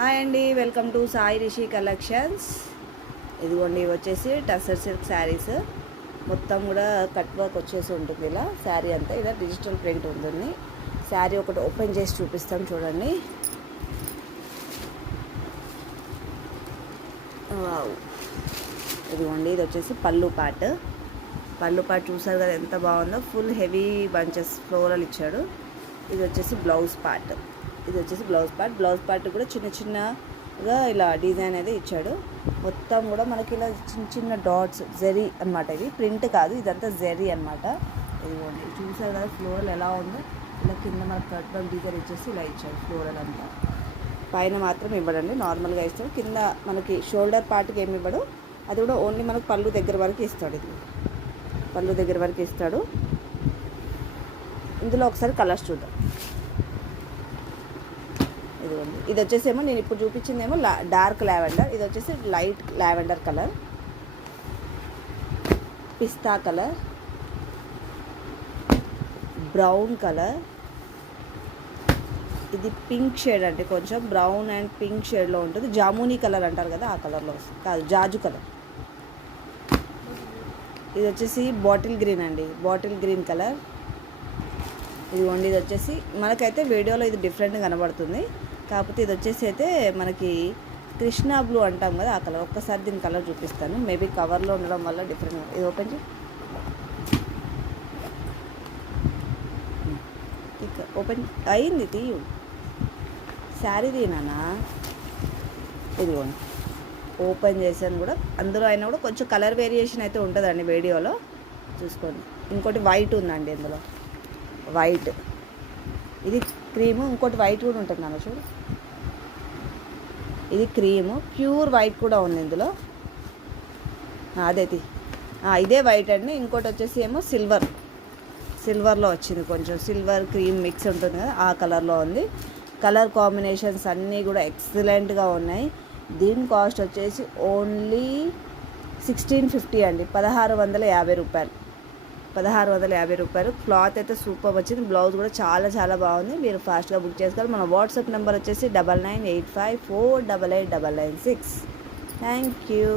Hi అండి, welcome to Sai Rishi collections. ఇదిగోండి, వచ్చేసి టసర్ సిల్క్ శారీస్ మొత్తం కూడా కట్ వర్క్ వచ్చేసి ఉంటుంది. ఇలా శారీ అంతా ఇలా డిజిటల్ ప్రింట్ ఉంటుంది. శారీ ఒకటి ఓపెన్ చేసి చూపిస్తాం చూడండి. ఇదిగోండి, ఇది వచ్చేసి పళ్ళు పార్ట్ చూసారు కదా ఎంత బాగుందో. ఫుల్ హెవీ బంచెస్ ఫ్లోరల్ ఇచ్చాడు. ఇది వచ్చేసి బ్లౌజ్ పార్ట్ కూడా చిన్న చిన్నగా ఇలా డిజైన్ అనేది ఇచ్చాడు. మొత్తం కూడా మనకి ఇలా చిన్న చిన్న డాట్స్ జెరీ అనమాట. ఇది ప్రింట్ కాదు, ఇదంతా జెరీ అనమాట. ఇదిగోండి, చూసారు కదా ఫ్లోరల్ ఎలా ఉందో. ఇలా కింద మనకు కట్ వర్క్ డిజైన్ ఇచ్చేసి ఇలా ఇచ్చాడు. ఫ్లోరల్ అంతా పైన మాత్రం ఇవ్వడండి, నార్మల్గా ఇస్తాడు. కింద మనకి షోల్డర్ పార్ట్కి ఏమి ఇవ్వడు, అది కూడా ఓన్లీ మనకు పళ్ళు దగ్గర వరకు ఇస్తాడు. ఇది పళ్ళు దగ్గర వరకు ఇస్తాడు. ఇందులో ఒకసారి కలర్స్ చూద్దాం. ఇదిగోండి, ఇది వచ్చేసేమో నేను ఇప్పుడు చూపించిందేమో డార్క్ లావెండర్, ఇది వచ్చేసి లైట్ లావెండర్ కలర్, పిస్తా కలర్, బ్రౌన్ కలర్, ఇది పింక్ షేడ్ అంటే కొంచెం బ్రౌన్ అండ్ పింక్ షేడ్లో ఉంటుంది. జామునీ కలర్ అంటారు కదా, ఆ కలర్లో వస్తుంది. కాదు, జాజు కలర్. ఇది వచ్చేసి బాటిల్ గ్రీన్ కలర్. ఇదిగోండి, ఇది వచ్చేసి మనకైతే వీడియోలో ఇది డిఫరెంట్గా కనబడుతుంది, కాకపోతే ఇది వచ్చేసి అయితే మనకి కృష్ణా బ్లూ అంటాం కదా, ఆ కలర్. ఒక్కసారి దీని కలర్ చూపిస్తాను, మేబీ కవర్లో ఉండడం వల్ల డిఫరెంట్. ఇది ఓపెన్ చేయి, ఓపెన్ అయింది, తీయు శారీ తీనానా. ఇదిగోండి, ఓపెన్ చేశాను కూడా. అందులో అయినా కూడా కొంచెం కలర్ వేరియేషన్ అయితే ఉంటుందండి వీడియోలో, చూసుకోండి. ఇంకోటి వైట్ ఉందండి, ఇందులో వైట్, ఇది క్రీము, ఇంకోటి వైట్ కూడా ఉంటుంది అన్న చూడు. ఇది క్రీము, ప్యూర్ వైట్ కూడా ఉంది ఇందులో. అదేది ఇదే వైట్ అండి. ఇంకోటి వచ్చేసి ఏమో సిల్వర్లో వచ్చింది, కొంచెం సిల్వర్ క్రీమ్ మిక్స్ ఉంటుంది కదా, ఆ కలర్లో ఉంది. కలర్ కాంబినేషన్స్ అన్నీ కూడా ఎక్సలెంట్గా ఉన్నాయి. దీని కాస్ట్ వచ్చేసి ఓన్లీ 1650 అండి, 1650 రూపాయలు. 1650 రూపాయలు. క్లాత్ అయితే సూపర్ వచ్చింది. బ్లౌజ్ కూడా చాలా చాలా బాగుంది. మీరు ఫాస్ట్గా బుక్ చేసుకోవాలి. మన వాట్సాప్ నెంబర్ వచ్చేసి 9985488996. Thank you.